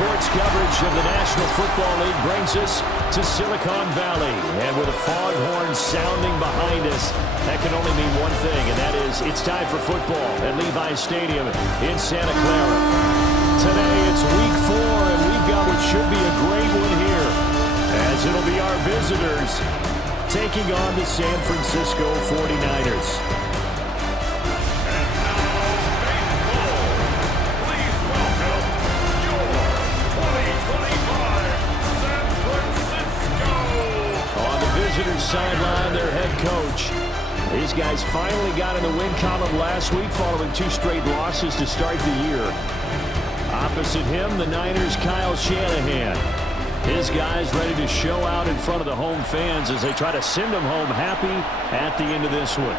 sports coverage of the National Football League brings us to Silicon Valley. And with a foghorn sounding behind us, that can only mean one thing, and that is it's time for football at Levi's Stadium in Santa Clara. Today it's week 4, and we've got what should be a great one here, as it'll be our visitors taking on the San Francisco 49ers. Sideline, their head coach. These guys finally got in the win column last week following 2 straight losses to start the year. Opposite him, the Niners' Kyle Shanahan. His guys ready to show out in front of the home fans as they try to send them home happy at the end of this one.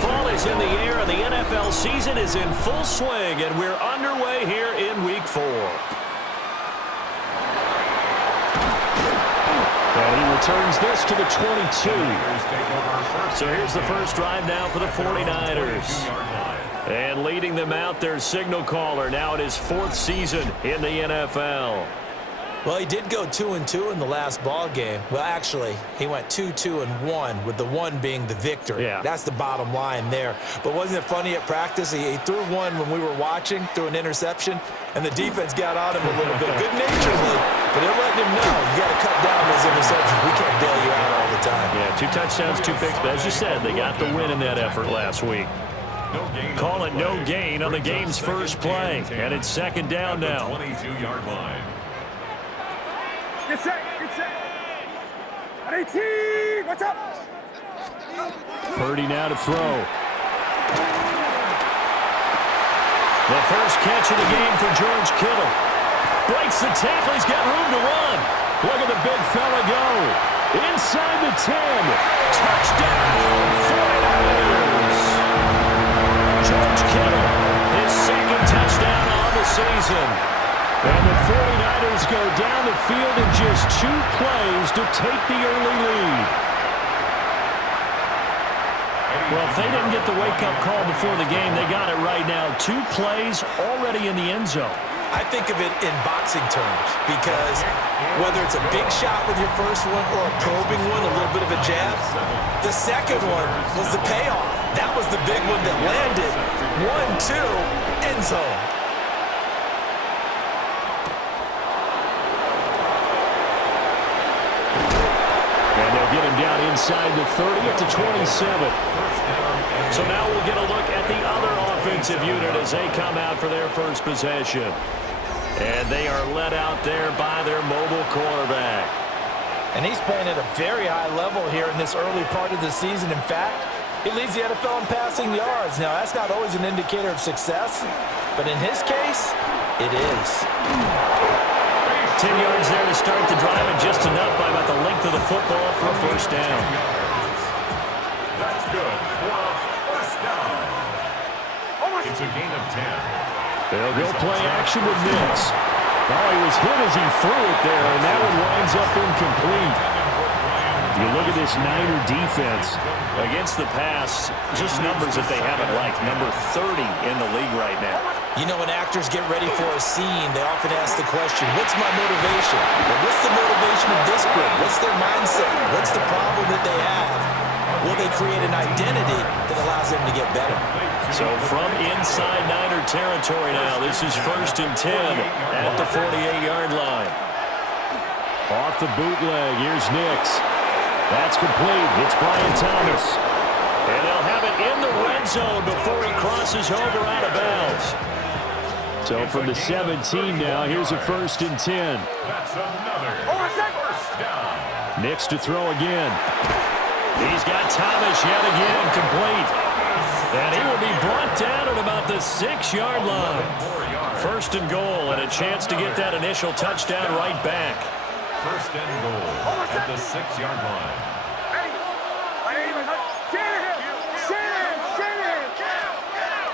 Fall is in the air and the NFL season is in full swing, and we're underway here in week 4. And he returns this to the 22. So here's the first drive now for the 49ers. And leading them out, their signal caller, now in his 4th season in the NFL. Well, he did go 2-2 in the last ball game. Well, actually, he went 2-2-1, with the 1 being the victory. Yeah. That's the bottom line there. But wasn't it funny at practice? He threw one when we were watching, threw an interception, and the defense got on him a little bit, good-naturedly. But they're letting him know, you got to cut down those interceptions. We can't bail you out all the time. Yeah, 2 touchdowns, 2 picks. But as you said, they got the win in that effort last week. Call it no gain on the game's first play. And it's 2nd down now. 22-yard line. Get set, get set. At 18, what's up? Purdy now to throw. The first catch of the game for George Kittle. Breaks the tackle, he's got room to run. Look at the big fella go. Inside the 10. Touchdown, 49ers. George Kittle, his 2nd touchdown on the season. And the 49ers go down the field in just 2 plays to take the early lead. Well, if they didn't get the wake-up call before the game, they got it right now. 2 plays already in the end zone. I think of it in boxing terms, because whether it's a big shot with your first one or a probing one, a little bit of a jab, the second one was the payoff. That was the big one that landed. 1-2, end zone. Get him down inside the 30 to 27. So now we'll get a look at the other offensive unit as they come out for their first possession. And they are led out there by their mobile quarterback. And he's playing at a very high level here in this early part of the season. In fact, he leads the NFL in passing yards. Now, that's not always an indicator of success, but in his case, it is. 10 yards there to start the drive, and just enough by about the length of the football for a first down. That's good for a first down. It's a gain of 10. They'll go play action with Nix. Oh, he was hit as he threw it there, and that one winds up incomplete. You look at this Niner defense against the pass, just numbers that they haven't liked. Number 30 in the league right now. You know, when actors get ready for a scene, they often ask the question, what's my motivation? Or what's the motivation of this group? What's their mindset? What's the problem that they have? Will they create an identity that allows them to get better? So from inside Niner territory now, this is 1st and 10 at the 48-yard line. Off the bootleg, here's Nix. That's complete. It's B.Thomas. And they'll have it in the red zone before he crosses over out of bounds. So from the 17 now, here's a 1st and 10. That's another first down. Nix to throw again. He's got Thomas yet again, complete. And he will be brought down at about the 6-yard line. 1st and goal, and a chance to get that initial touchdown right back. 1st and goal at the 6-yard line.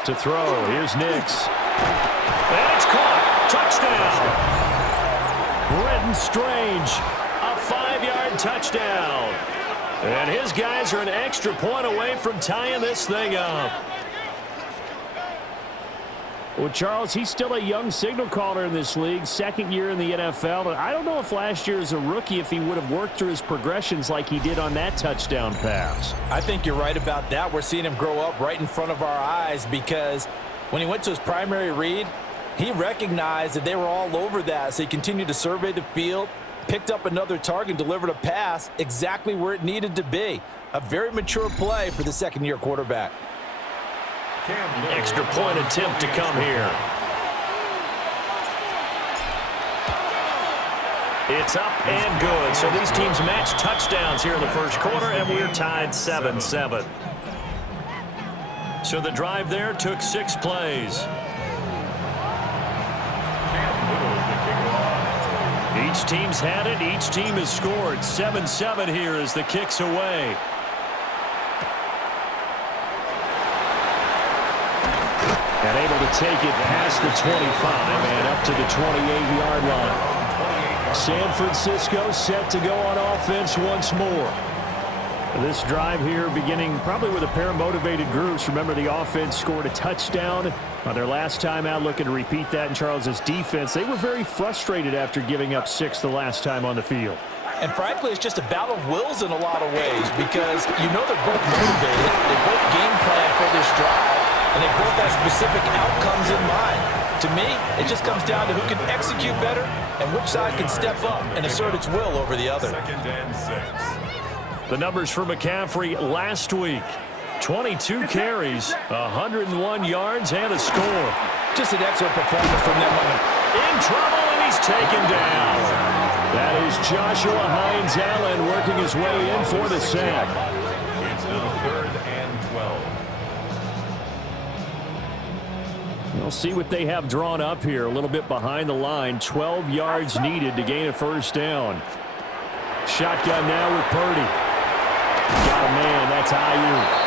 To throw, here's Nix. And it's caught. Touchdown. Brenton Strange, a 5-yard touchdown. And his guys are an extra point away from tying this thing up. Well, Charles, he's still a young signal caller in this league, second year in the NFL. I don't know if last year as a rookie if he would have worked through his progressions like he did on that touchdown pass. I think you're right about that. We're seeing him grow up right in front of our eyes because when he went to his primary read, he recognized that they were all over that, so he continued to survey the field, picked up another target, delivered a pass exactly where it needed to be. A very mature play for the second-year quarterback. Extra point attempt to come here. It's up and good. So these teams match touchdowns here in the first quarter, and we're tied 7-7. So the drive there took 6 plays. Each team's had it. Each team has scored. 7-7 here as the kick's away. And able to take it past the 25 and up to the 28-yard line. San Francisco set to go on offense once more. This drive here beginning probably with a pair of motivated groups. Remember, the offense scored a touchdown on their last time out, looking to repeat that in Charles's defense. They were very frustrated after giving up 6 the last time on the field. And frankly, it's just a battle of wills in a lot of ways because you know they're both motivated. They both game plan for this drive, and they both have specific outcomes in mind. To me, it just comes down to who can execute better and which side can step up and assert its will over the other. 2nd and 6. The numbers for McCaffrey last week. 22 carries, 101 yards, and a score. Just an excellent performance from them. In trouble, and he's taken down. That is Joshua Hines-Allen working his way in for the sack. It's now 3rd and 12. We'll see what they have drawn up here. A little bit behind the line. 12 yards needed to gain a first down. Shotgun now with Purdy. Got a man. That's Ayuk.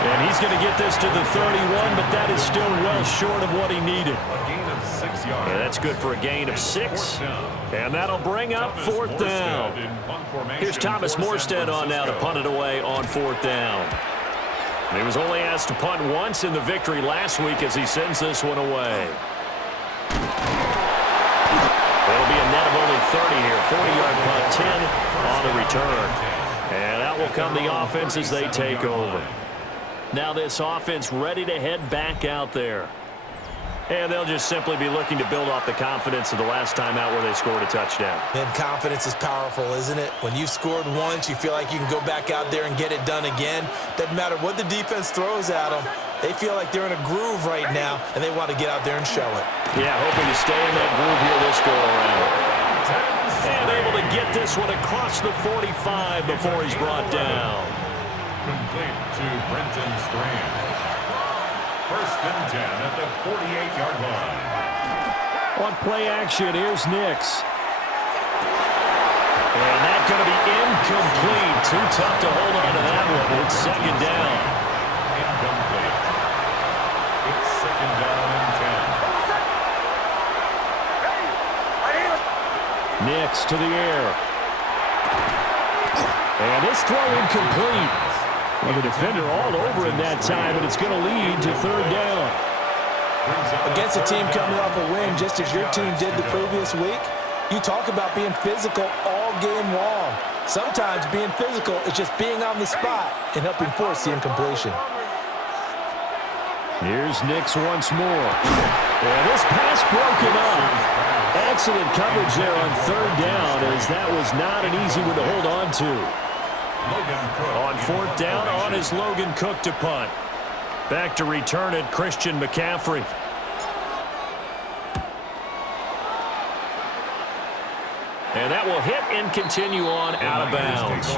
And he's going to get this to the 31, but that is still well short of what he needed. A gain of 6 yards. Yeah, that's good for a gain of 6. And that'll bring up 4th down. Here's Thomas Morstead on now to punt it away on 4th down. He was only asked to punt once in the victory last week as he sends this one away. It'll be a net of only 30 here. 40-yard punt, 10 on the return. And out will come the offense as they take over. Now this offense ready to head back out there. And they'll just simply be looking to build off the confidence of the last time out where they scored a touchdown. And confidence is powerful, isn't it? When you've scored once, you feel like you can go back out there and get it done again. Doesn't matter what the defense throws at them. They feel like they're in a groove right now, and they want to get out there and show it. Yeah, hoping to stay in that groove here this go-around. And able to get this one across the 45 before he's brought down. Complete to Brenton Strand. 1st and 10 at the 48-yard line. On play action, here's Nix. And that's going to be incomplete. Too tough to hold on to that one. It's 2nd down. Incomplete. It's 2nd down and 10. Nix to the air. And this throw incomplete. Well, the defender all over him that time, and it's going to lead to 3rd down. Against a team coming off a win just as your team did the previous week, you talk about being physical all game long. Sometimes being physical is just being on the spot and helping force the incompletion. Here's Nix once more. And this pass broken up. Excellent coverage there on 3rd down, as that was not an easy one to hold on to. On 4th down, on is Logan Cook to punt. Back to return it, Christian McCaffrey. And that will hit and continue on out of bounds.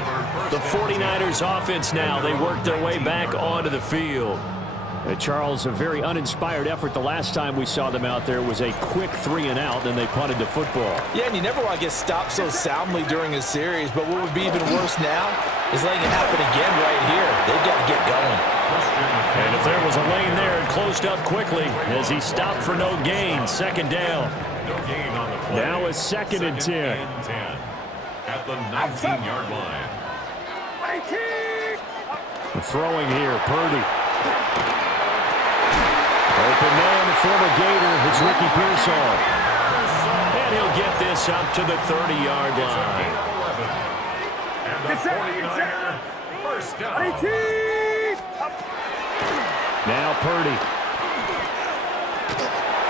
The 49ers offense now, they work their way back onto the field. Charles, a very uninspired effort the last time we saw them out there was a quick 3-and-out, then they punted the football. Yeah, and you never want to get stopped so soundly during a series, but what would be even worse now is letting it happen again right here. They've got to get going. And if there was a lane there, it closed up quickly as he stopped for no gain. 2nd down. No gain on the play. Now it's 2nd and 10. At the 19-yard line. Throwing here, Purdy. Open man, the former Gator. It's Ricky Pearsall. And he'll get this up to the 30-yard line. And the 49er, first down. Now Purdy.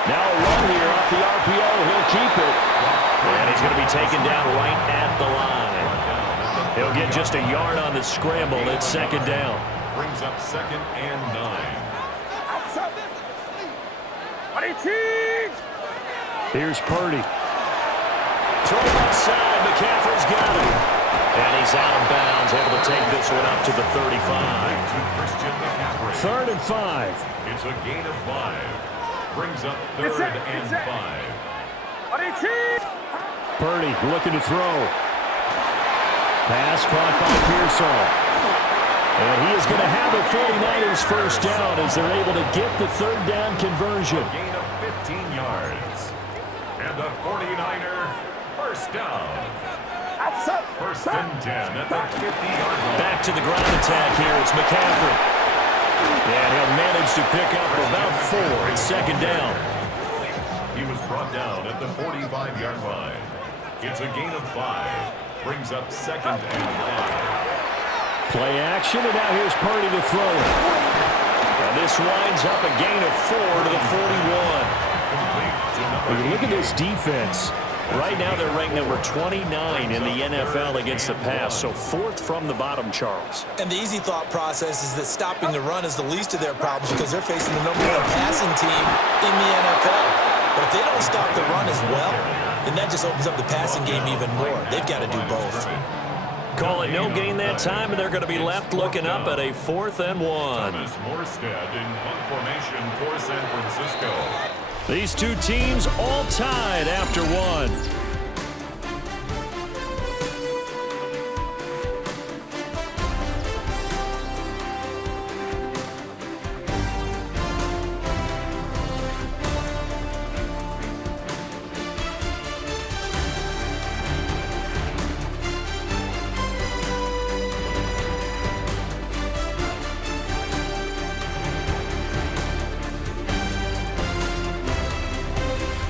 Now a run here off the RPO. He'll keep it. And he's going to be taken down right at the line. He'll get just a yard on the scramble. It's second down. Brings up 2nd and 9. Here's Purdy. Throw outside. McCaffrey's got it. And he's out of bounds, able to take this one up to the 35. 3rd and 5. It's a gain of 5. Brings up 3rd and 5. Purdy looking to throw. Pass caught by Pearsall. And he is going to have the 49ers first down as they're able to get the 3rd down conversion. A gain of 15 yards. And the 49er first down. 1st and 10 at the 50-yard line. Back to the ground attack here. It's McCaffrey. And he'll manage to pick up about 4. It's second down. He was brought down at the 45-yard line. It's a gain of 5. Brings up 2nd and 5. Play action, and now here's Purdy to throw it. And this winds up a gain of 4 to the 41. When you look at this defense, right now they're ranked number 29 in the NFL against the pass, so 4th from the bottom, Charles. And the easy thought process is that stopping the run is the least of their problems because they're facing the #1 passing team in the NFL. But if they don't stop the run as well, then that just opens up the passing game even more. They've got to do both. Call it no gain that time, and they're going to be left looking up at a 4th and 1. Thomas Morstead in punt formation for San Francisco. These two teams all tied after 1.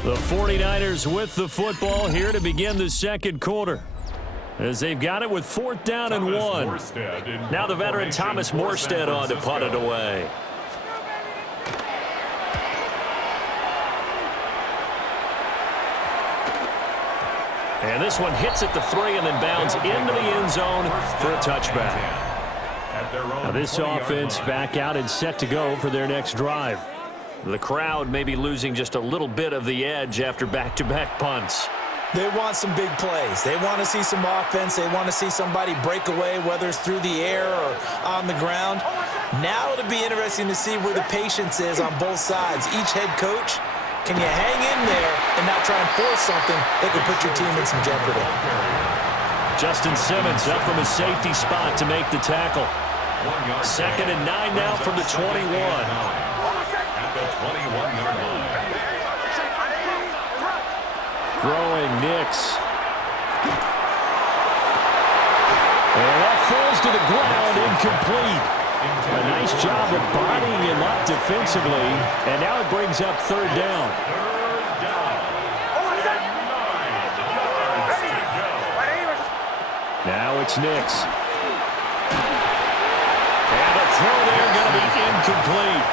The 49ers with the football here to begin the second quarter, as they've got it with 4th down and 1. Now the veteran Thomas Morstead on to punt it away. And this one hits at the 3 and then bounds into the end zone for a touchback. Now this offense back out and set to go for their next drive. The crowd may be losing just a little bit of the edge after back-to-back punts. They want some big plays. They want to see some offense. They want to see somebody break away, whether it's through the air or on the ground. Now it'll be interesting to see where the patience is on both sides. Each head coach, can you hang in there and not try and force something that could put your team in some jeopardy? Justin Simmons up from his safety spot to make the tackle. 2nd and 9 now from the 21. The 21-yard line. Throwing Nix. And that falls to the ground, incomplete. A nice job of bodying him up defensively, and now it brings up 3rd down. 3rd down. 9 yards to go. Now it's Nix. And a throw there going to be incomplete.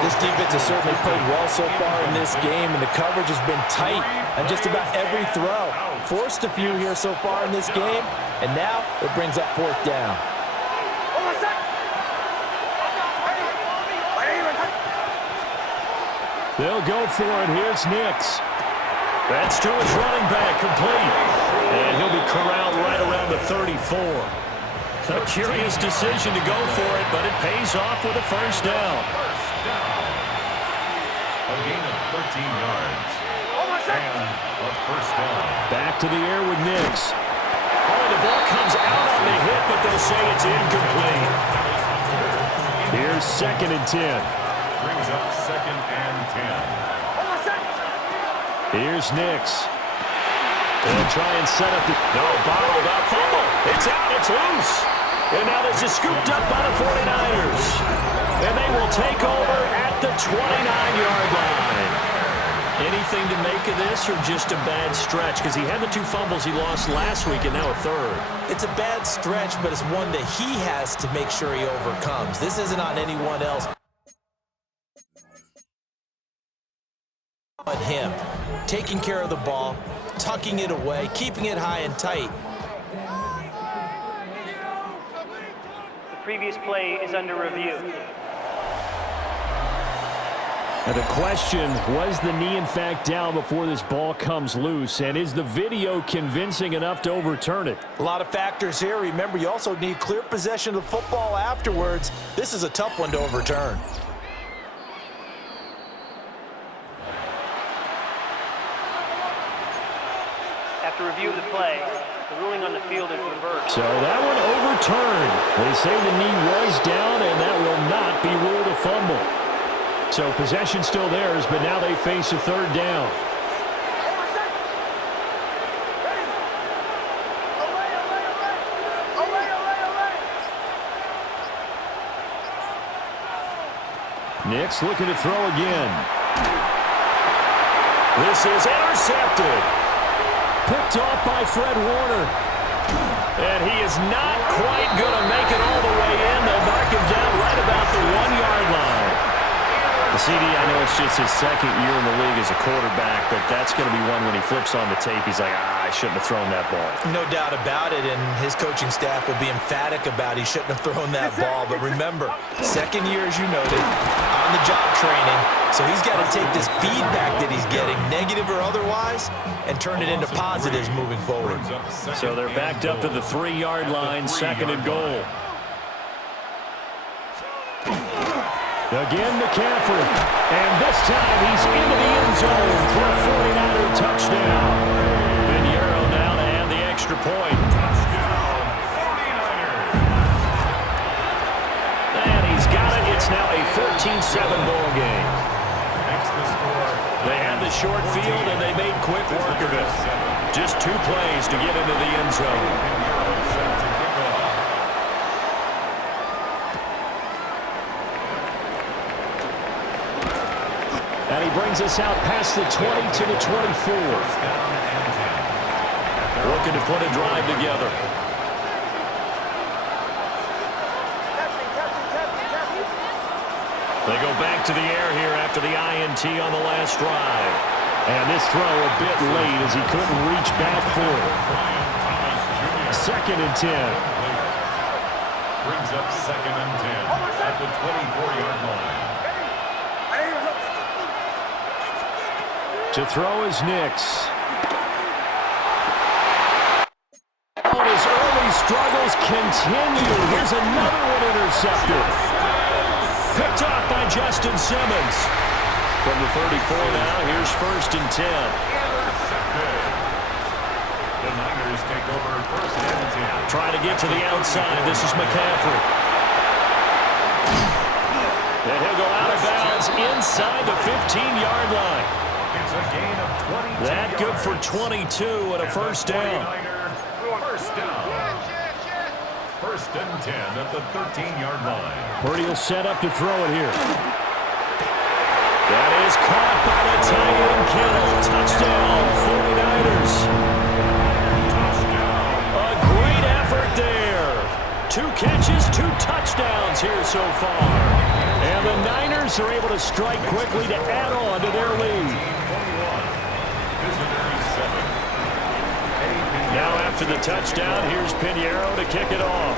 This defense has certainly played well so far in this game, and the coverage has been tight on just about every throw. Forced a few here so far in this game, and now it brings up 4th down. They'll go for it. Here's Nix. That's to his running back, complete. And he'll be corralled right around the 34. A curious decision to go for it, but it pays off with a first down. A gain of 13 yards. And a first down. Back to the air with Nix. Oh, the ball comes out on the hit, but they'll say it's incomplete. Here's 2nd and 10. Brings up 2nd and 10. Here's Nix. They'll try and set up the... No, bottled up. Fumble. It's out. It's loose. And now this is scooped up by the 49ers. And they will take over at at the 29-yard line. Anything to make of this or just a bad stretch? Because he had the 2 fumbles he lost last week and now a third. It's a bad stretch, but it's one that he has to make sure he overcomes. This isn't on anyone else but him. Taking care of the ball, tucking it away, keeping it high and tight. The previous play is under review. And the question, was the knee in fact down before this ball comes loose? And is the video convincing enough to overturn it? A lot of factors here. Remember, you also need clear possession of the football afterwards. This is a tough one to overturn. After review of the play, the ruling on the field is reversed. So that one overturned. They say the knee was down, and that will not be ruled a fumble. So possession still theirs, but now they face a third down. Nix looking to throw again. This is intercepted. Picked off by Fred Warner. And he is not quite going to make it all the way in. They'll mark him down right about the 1-yard line. The CD, I know it's just his second year in the league as a quarterback, but that's going to be one when he flips on the tape, he's like, I shouldn't have thrown that ball. No doubt about it, and his coaching staff will be emphatic about he shouldn't have thrown that ball. But remember, second year, as you noted, on-the-job training, so he's got to take this feedback that he's getting, negative or otherwise, and turn it into positives moving forward. So they're backed up to the 3-yard line, second and goal. Again, McCaffrey. And this time he's into the end zone for a 49er touchdown. Pinheiro now to add the extra point. Touchdown, 49ers. And he's got it. It's now a 13-7 ball game. Makes the score. They had the short field, and they made quick work of it. Just 2 plays to get into the end zone. And he brings us out past the 20 to the 24. Looking to put a drive together. They go back to the air here after the INT on the last drive. And this throw a bit late as he couldn't reach back for it. Second and 10. Brings up second and 10 at the 24-yard line. To throw is Nix. Oh, his early struggles continue. Here's another one intercepted. Picked off by Justin Simmons. From the 34 now, here's first and 10. Intercepted. The Niners take over first and 10. Trying to get to the outside. This is McCaffrey. And he'll go out of bounds inside the 15-yard line. It's a gain of 22 That good for yards. 22 and a first down. First down. First and 10 at the 13-yard line. Purdy will set up to throw it here. That is caught by the tight end Kittle. Touchdown, 49ers. Touchdown. A great effort there. 2 catches, 2 touchdowns here so far. And the Niners are able to strike quickly to add on to their lead. Now after the touchdown, here's Pinheiro to kick it off.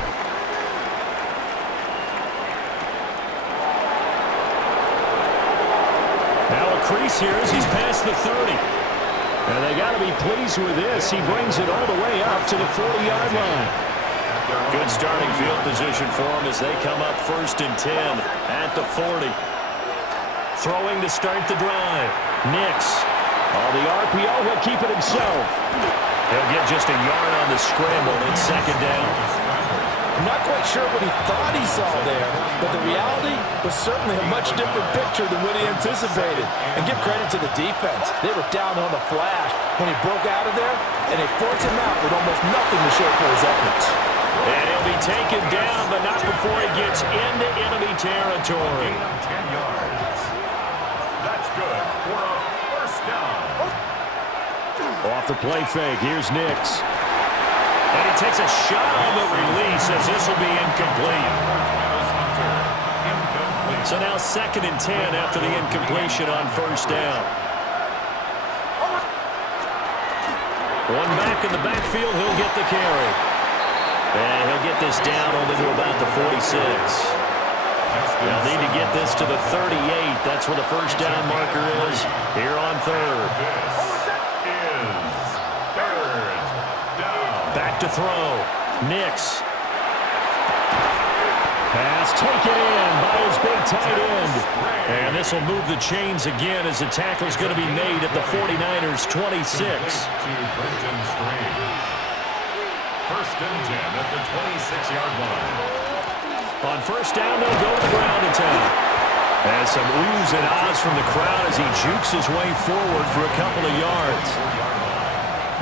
Now a crease here as he's past the 30. And they got to be pleased with this. He brings it all the way up to the 40-yard line. Good starting field position for him as they come up first and 10 at the 40. Throwing to start the drive. Nix. On the RPO, he'll keep it himself. He'll get just a yard on the scramble. It's second down. I'm not quite sure what he thought he saw there, but the reality was certainly a much different picture than what he anticipated. And give credit to the defense. They were down on the flash when he broke out of there, and they forced him out with almost nothing to show for his efforts. And he'll be taken down, but not before he gets into enemy territory. 10 yards. good for a first down. Off the play fake, here's Nix. And he takes a shot on the release as this will be incomplete. So now 2nd and 10 after the incompletion on first down. One back in the backfield, he'll get the carry. And he'll get this down only to about the 46. They'll need to get this to the 38. That's where the first down marker is here on 3rd. Back to throw. Nix. Pass taken in by his big tight end. And this will move the chains again as the tackle is going to be made at the 49ers' 26. First and 10 at the 26-yard line. On first down, they'll go to the ground attack. And some oohs and ahs from the crowd as he jukes his way forward for a couple of yards.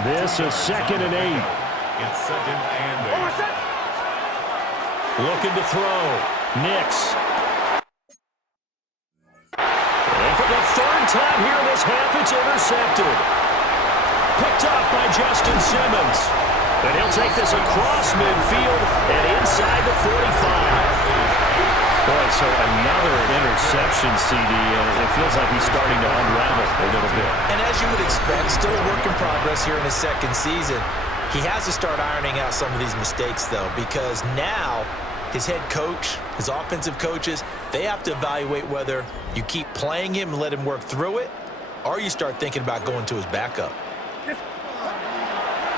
This is 2nd and 8. It's 2nd and 8. Looking to throw. Nix. And for the 3rd time here in this half, it's intercepted. Picked up by Justin Simmons. And he'll take this across midfield and inside the 45. Boy, so another interception, CD. It feels like he's starting to unravel a little bit. And as you would expect, still a work in progress here in his 2nd season. He has to start ironing out some of these mistakes, though, because now his head coach, his offensive coaches, they have to evaluate whether you keep playing him and let him work through it, or you start thinking about going to his backup.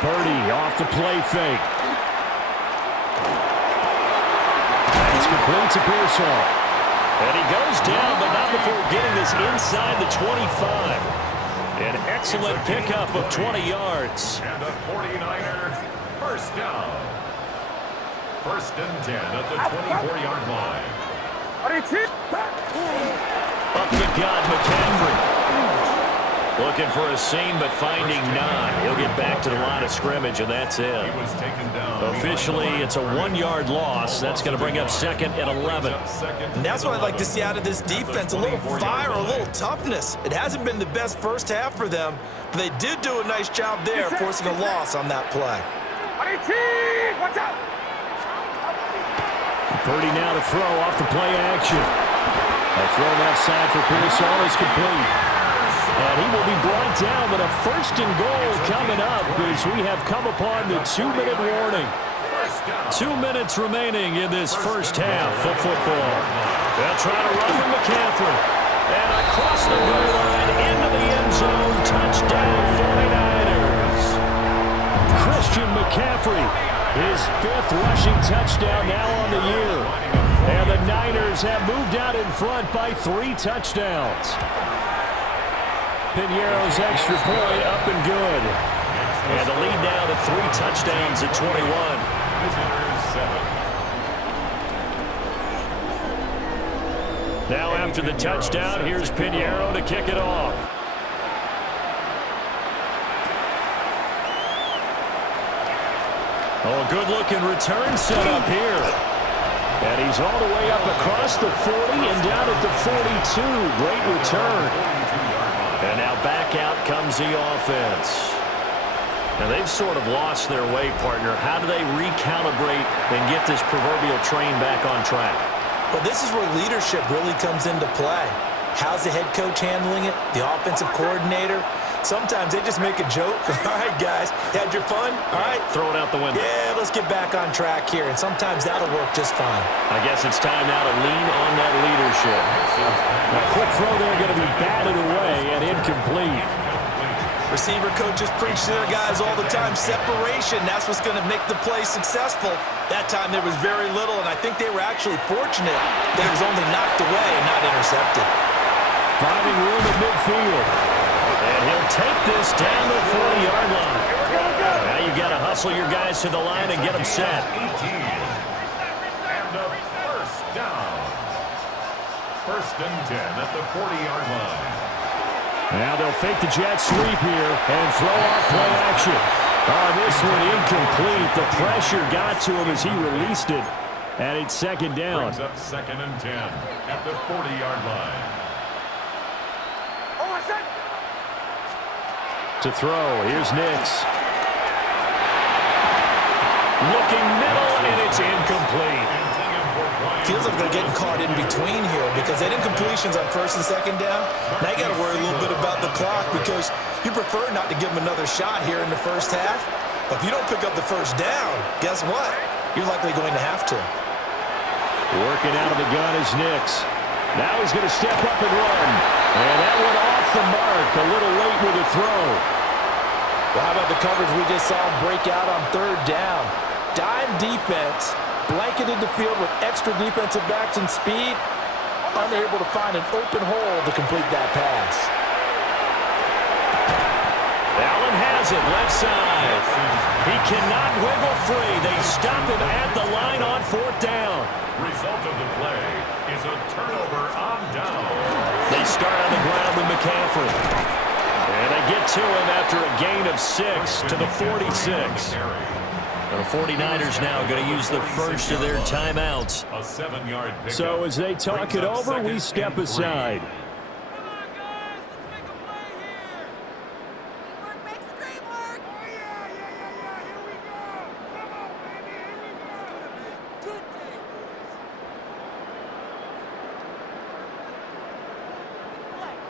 Purdy off the play fake. It's complete to Pearsall. And he goes down, but not before getting this inside the 25. An excellent pickup of 20 yards. And a 49er first down. First and 10 at the 24-yard line. Up the gut, McCaffrey. Looking for a seam, but finding none. He'll get back to the line of scrimmage, and that's it. He was taken down. Officially, it's a 1-yard loss. That's going to bring up 2nd and 11. And that's what I'd like to see out of this defense, a little fire, a little toughness. It hasn't been the best first half for them, but they did do a nice job there, forcing a loss on that play. Watch out! Purdy now to throw off the play action. A throw left side for Pearsall is complete. And he will be brought down with a 1st and goal coming up as we have come upon the 2-minute warning. 2 minutes remaining in this first half of football. They'll try to run with McCaffrey. And across the goal line into the end zone. Touchdown 49ers. Christian McCaffrey, his 5th rushing touchdown now on the year. And the Niners have moved out in front by 3 touchdowns. Piñeiro's extra point up and good. And the lead now to 3 touchdowns at 21. Now after the touchdown, here's Piñeiro to kick it off. Oh, a good-looking return set up here. And he's all the way up across the 40 and down at the 42. Great return. And now back out comes the offense. Now they've sort of lost their way, partner. How do they recalibrate and get this proverbial train back on track? Well, this is where leadership really comes into play. How's the head coach handling it? The offensive coordinator? Sometimes they just make a joke. All right, guys, had your fun? All right. Throw it out the window. Yeah, let's get back on track here. And sometimes that'll work just fine. I guess it's time now to lean on that leadership. A quick throw there going to be batted away and incomplete. Receiver coaches preach to their guys all the time. Separation, that's what's going to make the play successful. That time there was very little, and I think they were actually fortunate that it was only knocked away and not intercepted. Finding room at midfield. And he'll take this down the 40-yard line. Now you've got to hustle your guys to the line and get them set. 18. And a first down. First and 10 at the 40-yard line. Now they'll fake the jet sweep here and throw off play action. Oh, this one incomplete. The pressure got to him as he released it. And it's 2nd down. Brings up 2nd and 10 at the 40-yard line. To throw, here's Nix. Looking middle, and it's incomplete. Feels like they're getting caught in between here because they did incompletions on first and second down. Now you got to worry a little bit about the clock because you prefer not to give them another shot here in the first half. But if you don't pick up the first down, guess what? You're likely going to have to. Working out of the gun is Nix. Now he's going to step up and run. And that went off the mark. A little late with a throw. Well, how about the coverage we just saw him break out on third down? Dime defense, blanketed the field with extra defensive backs and speed, unable to find an open hole to complete that pass. Allen has it, left side. He cannot wiggle free. They stop him at the line on fourth down. Result of the play is a turnover on down. They start on the ground with McCaffrey. And they get to him after a gain of 6 to the 46. The 49ers now going to use the first of their timeouts. A 7-yard pickup. So as they talk it over, we step aside.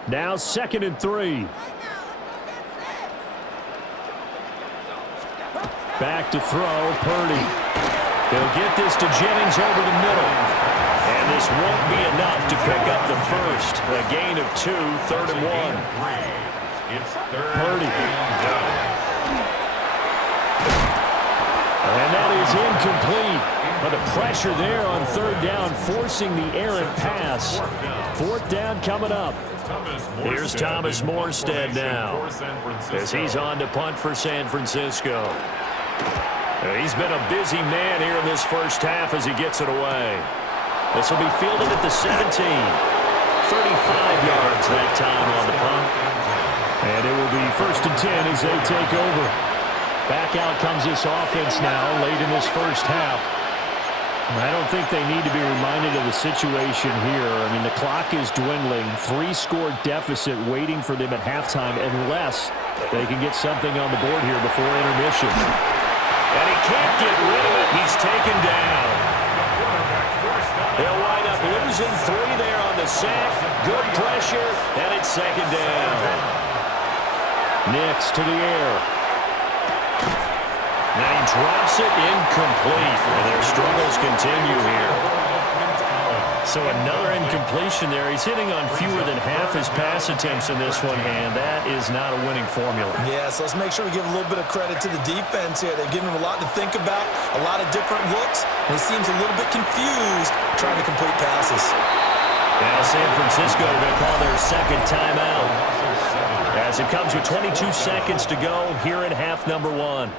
Now 2nd and 3. Back to throw, Purdy. They'll get this to Jennings over the middle. And this won't be enough to pick up the first. A gain of 2, 3rd and 1. It's third Purdy. down. And that is incomplete. But the pressure there on 3rd down, forcing the errant pass. 4th down coming up. Here's Thomas Morstead now, as he's on to punt for San Francisco. He's been a busy man here in this first half as he gets it away. This will be fielded at the 17. 35 yards that time on the punt. And it will be 1st and 10 as they take over. Back out comes this offense now late in this first half. I don't think they need to be reminded of the situation here. I mean, the clock is dwindling. 3-score deficit waiting for them at halftime unless they can get something on the board here before intermission. And he can't get rid of it. He's taken down. They'll wind up losing 3 there on the sack. Good pressure, and it's 2nd down. Nix to the air. Now he drops it incomplete, and their struggles continue here. So another incompletion there. He's hitting on fewer than half his pass attempts in this one, and that is not a winning formula. Yeah, so let's make sure we give a little bit of credit to the defense here. They've given him a lot to think about, a lot of different looks, and he seems a little bit confused trying to complete passes. Now San Francisco going to call their 2nd timeout as it comes with 22 seconds to go here in half number 1.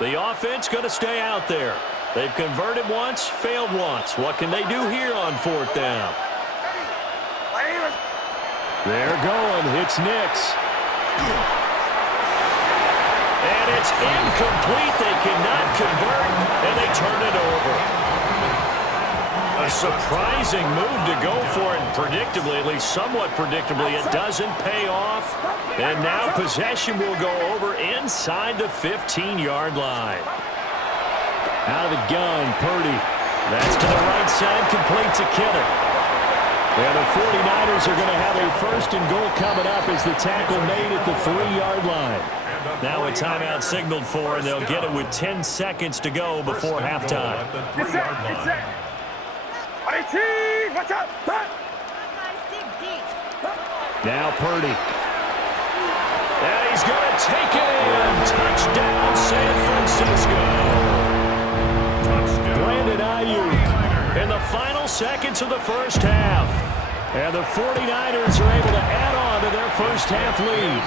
The offense going to stay out there. They've converted once, failed once. What can they do here on 4th down? They're going. It's Nix. And it's incomplete. They cannot convert, and they turn it over. A surprising move to go for it, and predictably, at least somewhat predictably, it doesn't pay off. And now possession will go over inside the 15-yard line. Out of the gun, Purdy. That's to the right side, complete to Kittle. And the 49ers are going to have a 1st and goal coming up as the tackle made at the 3-yard line. Now a timeout signaled for, and they'll get it with 10 seconds to go before halftime. Watch out! Now Purdy. And he's going to take it in. Touchdown, San Francisco. Brandon Ayuk in the final seconds of the first half. And the 49ers are able to add on to their first half lead.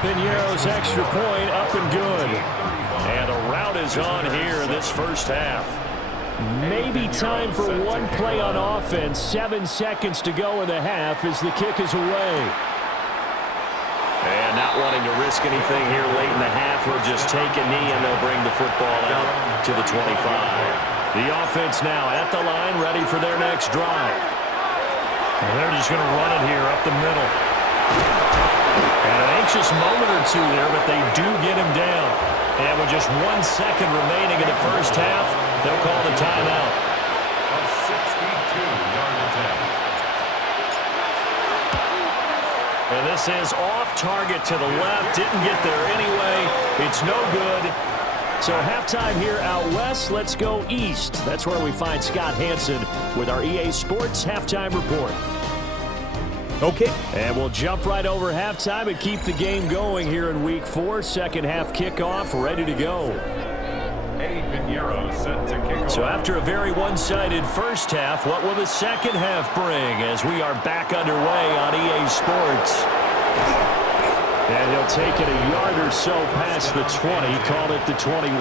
Piñeiro's extra point up and good. And a rout is on here in this first half. Maybe time for one play on offense. 7 seconds to go in the half as the kick is away. And not wanting to risk anything here late in the half, we'll just take a knee and they'll bring the football out to the 25. The offense now at the line, ready for their next drive. And they're just going to run it here up the middle. And an anxious moment or two there, but they do get him down. And with just 1 second remaining in the first half, they'll call the timeout. A 62-yard attempt. And this is off target to the left. Didn't get there anyway. It's no good. So halftime here out west. Let's go east. That's where we find Scott Hansen with our EA Sports Halftime Report. Okay. And we'll jump right over halftime and keep the game going here in Week 4. Second half kickoff ready to go. Set to kick off. So after a very one-sided first half, what will the second half bring as we are back underway on EA Sports? And he'll take it a yard or so past the 20, call it the 21.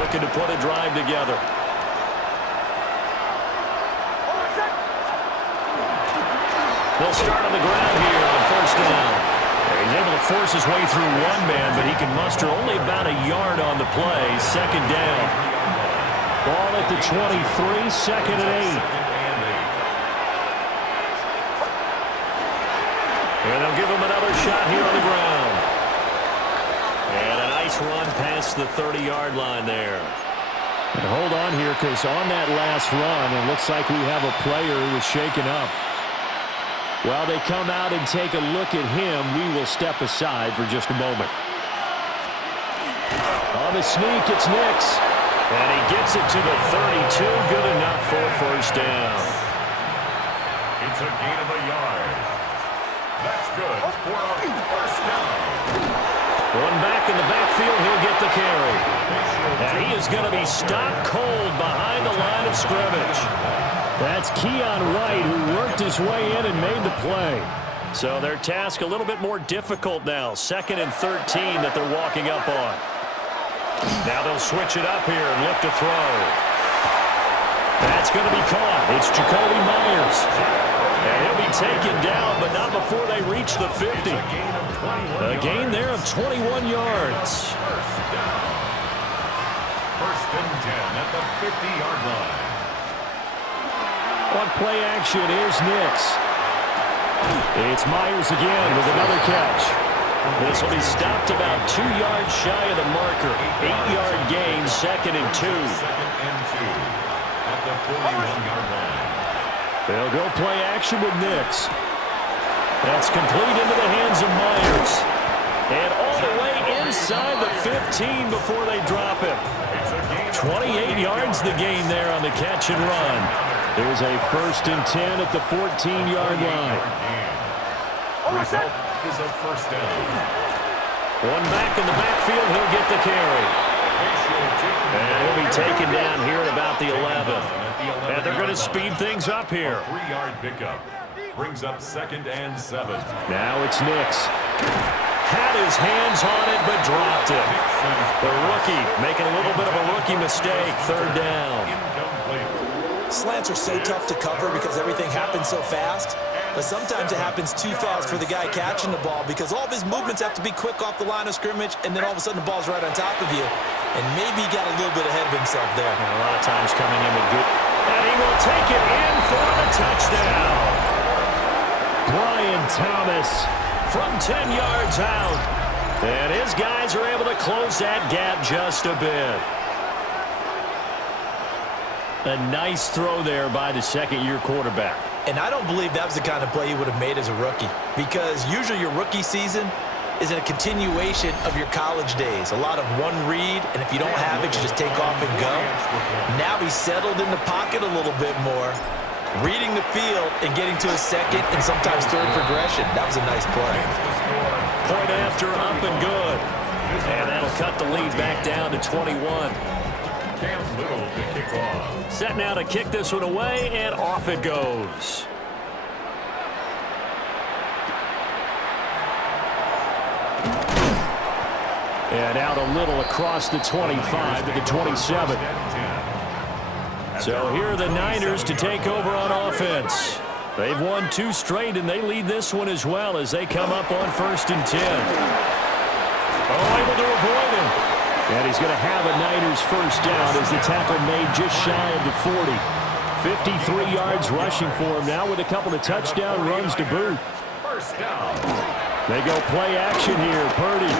Looking to put a drive together. They'll start on the ground here on first down. He's able to force his way through one man, but he can muster only about a yard on the play. Second down. Ball at the 23, second and 8. And they'll give him another shot here on the ground. And a nice run past the 30-yard line there. And hold on here, because on that last run, it looks like we have a player who was shaken up. While they come out and take a look at him, we will step aside for just a moment. On the sneak, it's Nix. And he gets it to the 32. Good enough for a first down. It's a gain of a yard. That's good for a first down. One back in the backfield, he'll get the carry. And he is going to be stopped cold behind the line of scrimmage. That's Keon White, who worked his way in and made the play. So their task a little bit more difficult now. 2nd and 13 that they're walking up on. Now they'll switch it up here and look to throw. That's going to be caught. It's Jacoby Myers. And he'll be taken down, but not before they reach the 50. A gain there of 21 yards. First and 10 at the 50-yard line. On play action, here's Nix. It's Myers again with another catch. This will be stopped about 2 yards shy of the marker. 8-yard gain, 2nd and 2. 2nd and 2 at the 41-yard line. They'll go play action with Nix. That's complete into the hands of Myers. And all the way inside the 15 before they drop him. 28 yards the gain there on the catch and run. There's a 1st and 10 at the 14-yard line. Result is a first down. One back in the backfield, he'll get the carry. And he'll be taken down here at about the 11. And they're going to speed things up here. 3-yard pickup brings up 2nd and 7. Now it's Nix. Had his hands on it, but dropped it. The rookie making a little bit of a rookie mistake. 3rd down. Slants are so tough to cover because everything happens so fast. But sometimes it happens too fast for the guy catching the ball because all of his movements have to be quick off the line of scrimmage, and then all of a sudden the ball's right on top of you. And maybe he got a little bit ahead of himself there. And a lot of times coming in with good. And he will take it in for the touchdown. Brian Thomas from 10 yards out. And his guys are able to close that gap just a bit. A nice throw there by the second-year quarterback. And I don't believe that was the kind of play he would have made as a rookie, because usually your rookie season is a continuation of your college days. A lot of one read, and if you don't have it, you just take off and go. Now he's settled in the pocket a little bit more, reading the field and getting to a second and sometimes third progression. That was a nice play. Point after, up and good. And that'll cut the lead back down to 21. Cam Little to kick off. Set now to kick this one away, and off it goes. And out a little across the 25 to the 27. So here are the Niners to take over on offense. They've won 2 straight, and they lead this one as well as they come up on 1st and 10. Oh, able to avoid him. And he's going to have a Niners first down as the tackle made just shy of the 40. 53 yards rushing for him now with a couple of touchdown runs to boot. First down. They go play action here. Purdy.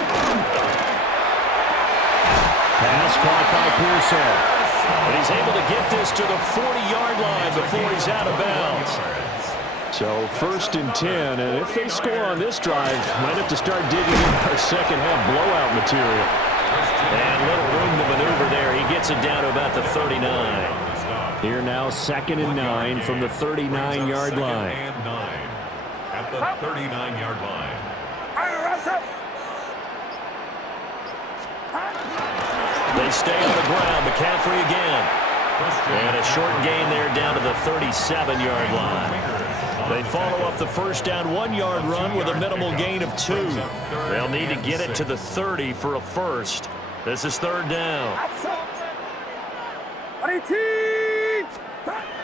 Pass caught by Pearson. But he's able to get this to the 40-yard line before he's out of bounds. So 1st and 10, and if they score on this drive, might have to start digging in for second-half blowout material. And little room to maneuver there. He gets it down to about the 39. Here now, 2nd and 9 from the 39-yard line. At the 39-yard line. They stay on the ground. McCaffrey again. And a short gain there down to the 37-yard line. They follow up the first down 1-yard run with a minimal gain of 2. They'll need to get it to the 30 for a first. This is 3rd down.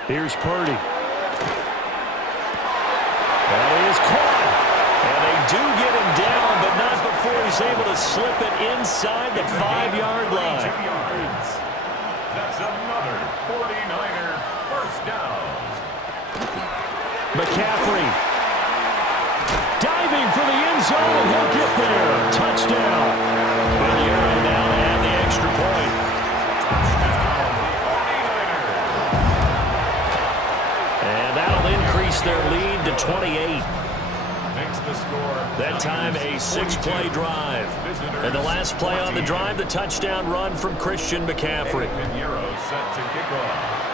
Here's Purdy. That is caught. And they do get him down, but not before he's able to slip it inside the 5-yard line. That's another 49er first down. McCaffrey diving for the end zone, and he'll get there. Touchdown. And the arrow now to add the extra point. And that'll increase their lead to 28. That time a 6-play drive. And the last play on the drive, the touchdown run from Christian McCaffrey. Set to kick off.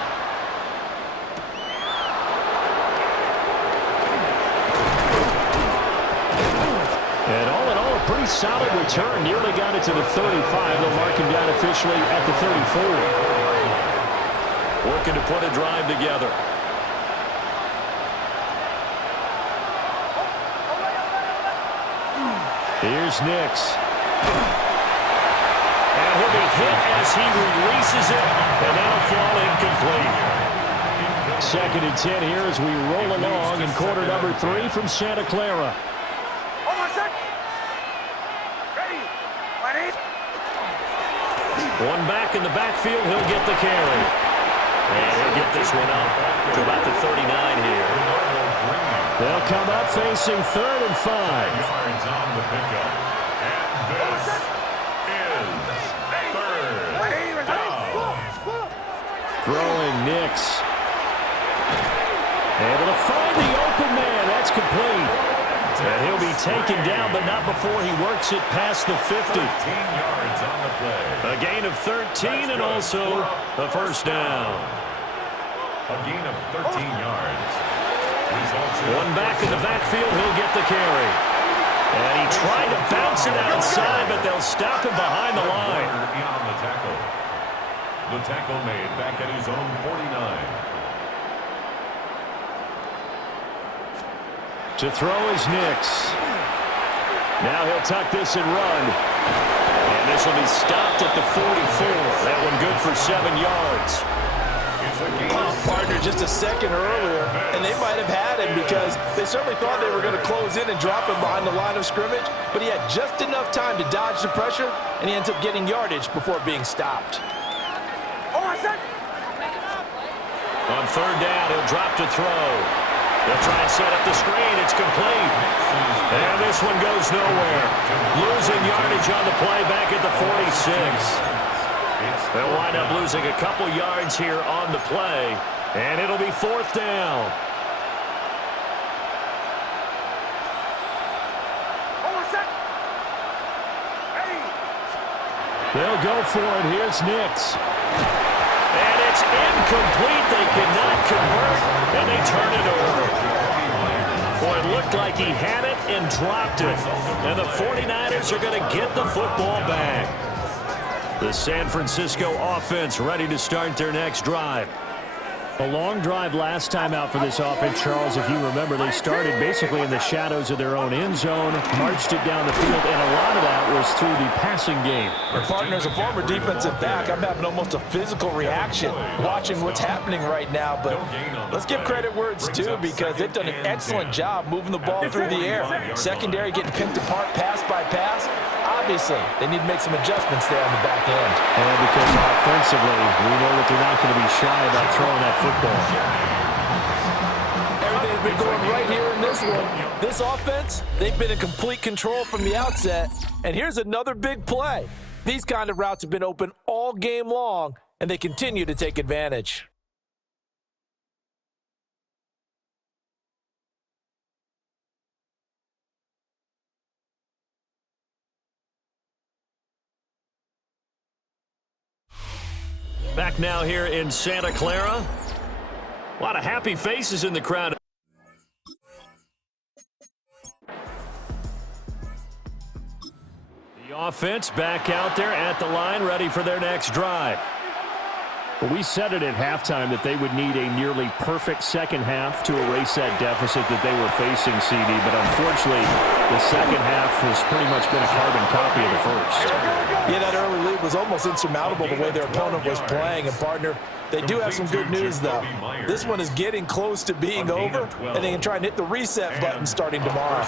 And all in all, a pretty solid return. Nearly got it to the 35. They'll mark him down officially at the 34. Working to put a drive together. Here's Nix. And he'll be hit as he releases it, and that'll fall incomplete. 2nd and 10 here as we roll along in quarter number 3 from Santa Clara. One back in the backfield, he'll get the carry. And he'll get this one up to about the 39 here. They'll come up facing 3rd and 5. Yards on the pickup. And this is 3rd down. Throwing Nix. Able to find the open man. That's complete. And he'll be taken down, but not before he works it past the 50. 13 yards on the play. A gain of 13 and also a first down. A gain of 13 yards. One back in the backfield, he'll get the carry. And he tried to bounce it outside, but they'll stop him behind the line. In on the tackle. The tackle made back at his own 49. To throw is Nix. Now he'll tuck this and run. And this will be stopped at the 44. That one good for 7 yards. Partner just a second earlier, and they might have had him because they certainly thought they were going to close in and drop him behind the line of scrimmage, but he had just enough time to dodge the pressure, and he ends up getting yardage before being stopped. On 3rd down, he'll drop to throw. They'll try and set up the screen. It's complete. And this one goes nowhere. Losing yardage on the play back at the 46. They'll wind up losing a couple yards here on the play, and it'll be 4th down. They'll go for it. Here's Nix. And it's incomplete. They cannot convert, and they turn it over. Boy, it looked like he had it and dropped it. And the 49ers are going to get the football back. The San Francisco offense ready to start their next drive. A long drive last time out for this offense, Charles. If you remember, they started basically in the shadows of their own end zone, marched it down the field, and a lot of that was through the passing game. Partner, as a former defensive back, I'm having almost a physical reaction watching what's happening right now. But let's give credit where it's due, because they've done an excellent job moving the ball through the air. Secondary getting picked apart pass by pass. Obviously, they need to make some adjustments there on the back end. And because offensively, we know that they're not going to be shy about throwing that football. Everything's been going right here in this one. This offense, they've been in complete control from the outset. And here's another big play. These kind of routes have been open all game long, and they continue to take advantage. Back now here in Santa Clara. A lot of happy faces in the crowd. The offense back out there at the line, ready for their next drive. Well, we said it at halftime that they would need a nearly perfect second half to erase that deficit that they were facing, CD. But unfortunately, the second half has pretty much been a carbon copy of the first. Yeah, that early lead was almost insurmountable the way their opponent was playing. And, partner, they do have some good news, though. This one is getting close to being over, and they can try and hit the reset button starting tomorrow. A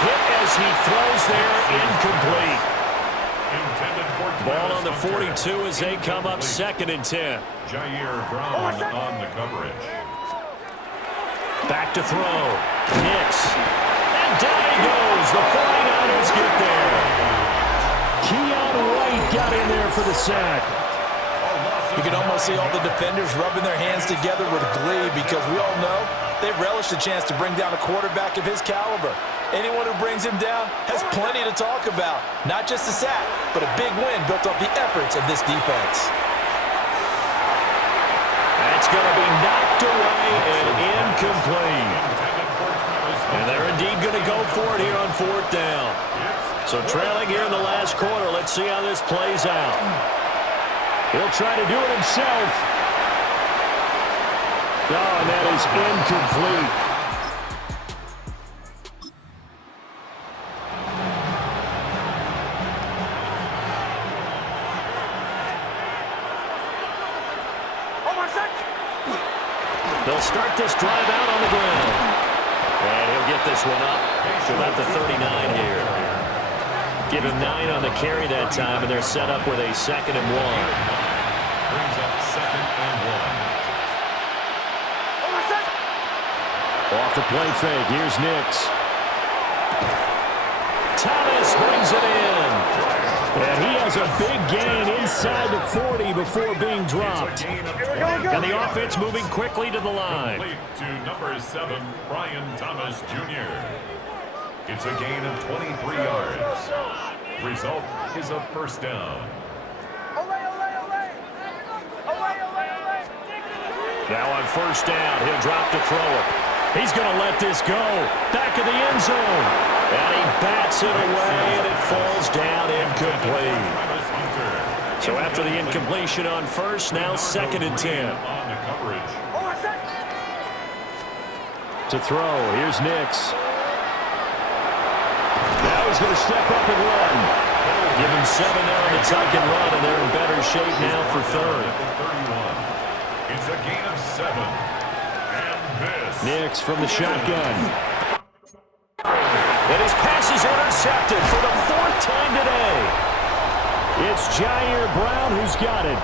hit as he throws there, incomplete. Ball on the 42 as they come up 2nd and 10. Jair Brown on the coverage. Back to throw. Nix. And down he goes. The 49ers get there. Keon White got in there for the sack. You can almost see all the defenders rubbing their hands together with glee, because we all know they relish the chance to bring down a quarterback of his caliber. Anyone who brings him down has plenty to talk about. Not just a sack, but a big win built off the efforts of this defense. That's going to be knocked away and incomplete. And they're indeed going to go for it here on 4th down. So trailing here in the last quarter. Let's see how this plays out. He'll try to do it himself. Oh, and that is incomplete. They'll start this drive out on the ground. And he'll get this one up to about the 39 here. Give him 9 on the carry that time, and they're set up with a 2nd and 1. Brings up 2nd and 1. Off the play fake. Here's Nix. Thomas brings it in. And he has a big gain inside the 40 before being dropped. And the offense moving quickly to the line. Complete to number 7, B.Thomas Jr. It's a gain of 23 yards. Result is a 1st down. Now on 1st down, he'll drop to throw it. He's going to let this go. Back of the end zone. And he bats it away, and it falls down incomplete. So after the incompletion on 1st, now 2nd and 10. On the coverage. To throw, here's Nix. Now he's going to step up and run. Give him 7 there on the tuck and run, and they're in better shape now for 3rd. It's a gain of 7. And this. Nix from the shotgun. And his pass is intercepted for the 4th time today. It's Jair Brown who's got it.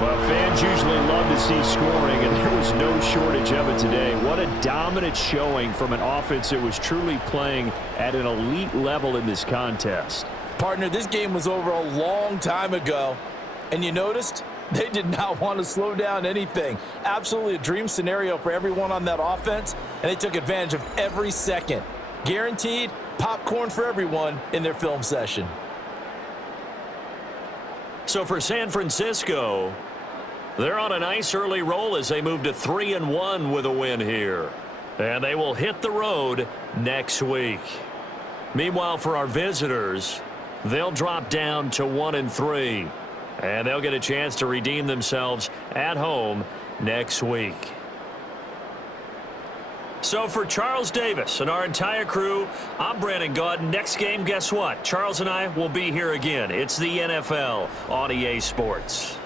Well, fans usually love to see scoring, and there was no shortage of it today. What a dominant showing from an offense that was truly playing at an elite level in this contest. Partner, this game was over a long time ago, and you noticed they did not want to slow down anything. Absolutely a dream scenario for everyone on that offense, and they took advantage of every second. Guaranteed popcorn for everyone in their film session. So for San Francisco, they're on a nice early roll as they move to 3-1 with a win here. And they will hit the road next week. Meanwhile, for our visitors, they'll drop down to 1-3. And they'll get a chance to redeem themselves at home next week. So for Charles Davis and our entire crew, I'm Brandon Gaudin. Next game, guess what? Charles and I will be here again. It's the NFL on EA Sports.